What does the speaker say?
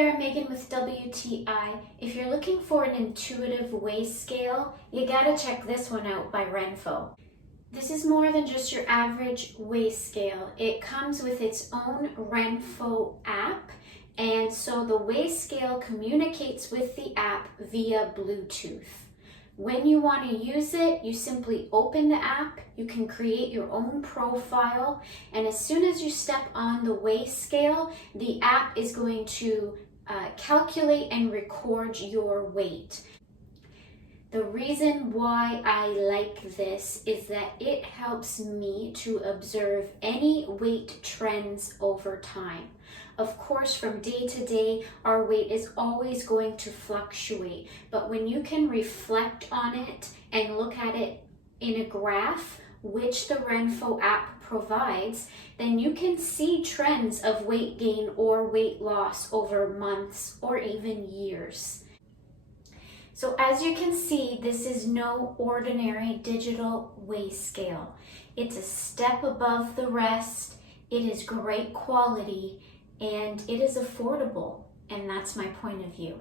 there, Megan with WTI. If you're looking for an intuitive weigh scale, you gotta check this one out by Renpho. This is more than just your average weigh scale. It comes with its own Renpho app, and so the weigh scale communicates with the app via Bluetooth. When you want to use it, you simply open the app, you can create your own profile, and as soon as you step on the weigh scale, the app is going to calculate and record your weight. The reason why I like this is that it helps me to observe any weight trends over time. Of course, from day to day, our weight is always going to fluctuate, but when you can reflect on it and look at it in a graph, which the Renpho app provides, then you can see trends of weight gain or weight loss over months or even years. So as you can see, this is no ordinary digital weigh scale. It's a step above the rest, it is great quality, and it is affordable, and that's my point of view.